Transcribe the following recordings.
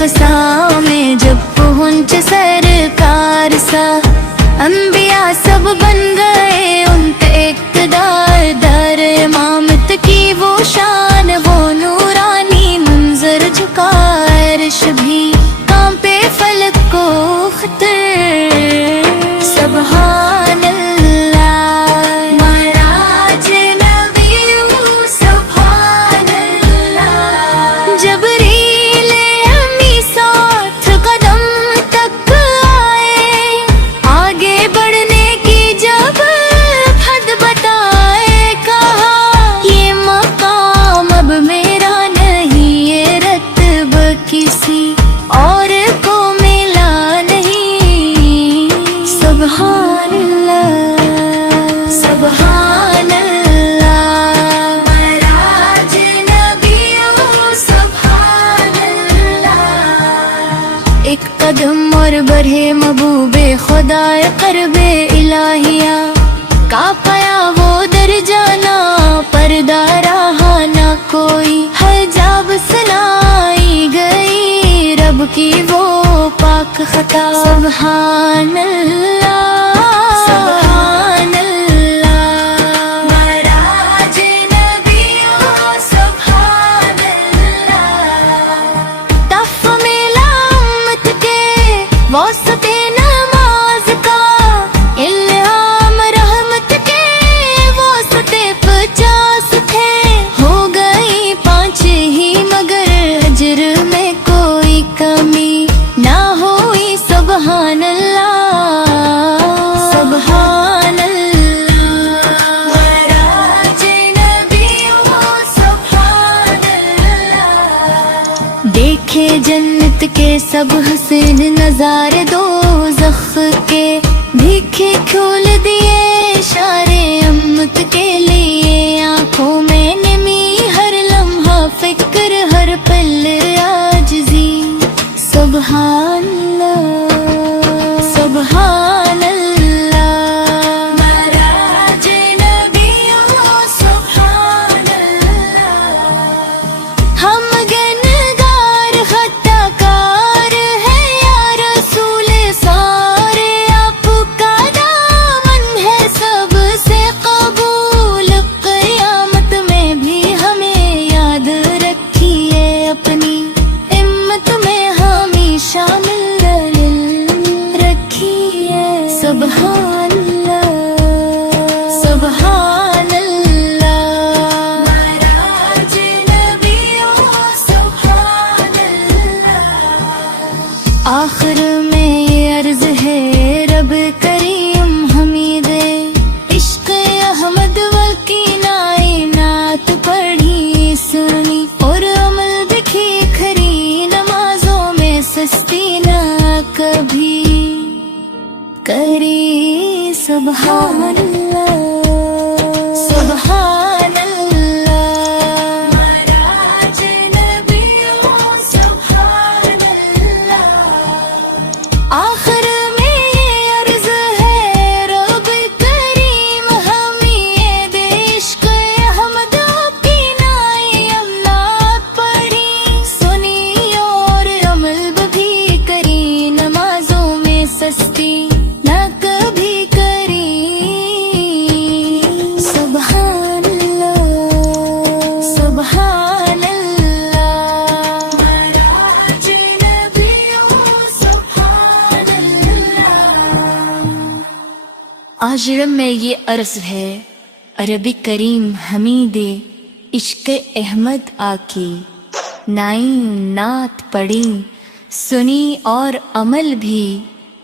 अक़सा में जब पहुँच सरकार सा, अंबिया सब बन गए उनका इक़्तिदार। दर इमामत की वो शान, वो नूरानी मंजर झुका अर्श भी कांपे फलक को खतर। सुभान अल्लाह महराज नबी सुभान अल्लाह। जबरील अमी साथ कदम तक आए, आगे बढ़ने की जब हद बताए, कहा ये मकाम अब मेरा नहीं, ये रत्ब किसी और को मिला नहीं। सुभान अल्लाह सुभान अल्लाह महराज नबी सुभान अल्लाह। एक कदम और बढ़े महबूबे खुदाए क़र्बे इलाहिया, कापाया वो दर जाना पर्दा रहा ना कोई, हिजाब सुनाई गई रब की वो पाक खता। सुभान अल्लाह सुभान अल्लाह महराज नबी सुभान अल्लाह। तफ मिला उम्मत के वास्ते नमाज का, इल्हाम रहमत के वास्ते 50 थे, हो गई 5 ही मगर अजर में कोई कमी ना हुई। सुभान अल्लाह सुभान अल्लाह महराज नबी सुभान अल्लाह। देखे जन्नत के सब हसीन नजारे, दोज़ख के भीखे खोल दिए इशारे उम्मत के लिए। आंखों में नमी हर लम्हा फिक्र हर पल आजिज़ी। सुभान अल्लाह सुभान अल्लाह महराज नबी सुभान अल्लाह। हम गनगार खताकार है या रसूल सारे, आपका दामन है सबसे कबूल। क़यामत में भी हमें याद रखिए, अपनी हिम्मत में हमेशा रखिए। सुभान अल्लाह सुभान अल्लाह महराज नबी सुभान अल्लाह। आखिर में ये अर्ज है रब करीम हमीदे, इश्क़ अहमद वकी नाई नात पढ़ी सुनी, और अमल दिखी खरी नमाजों में सस्ती ना कभी करी। सुभान अल्लाह सुभान अल्लाह महराज नबी सुभान अल्लाह। आखिर में ये अर्ज है रब करीम हमीद, इश्क़ अहमद की नाई अमनात पढ़ी सुनी, और अमल भी करी नमाजों में सस्ती ना कभी करी। सुभान अल्लाह सुभान अल्लाह महराज नबी सुभान अल्लाह। आजरम में ये अर्ज है अरबी करीम हमीदे, इश्क़ अहमद आकी नाई नात पढ़ी सुनी, और अमल भी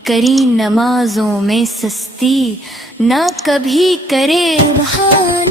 करी नमाजों में सस्ती ना कभी करे। सुभान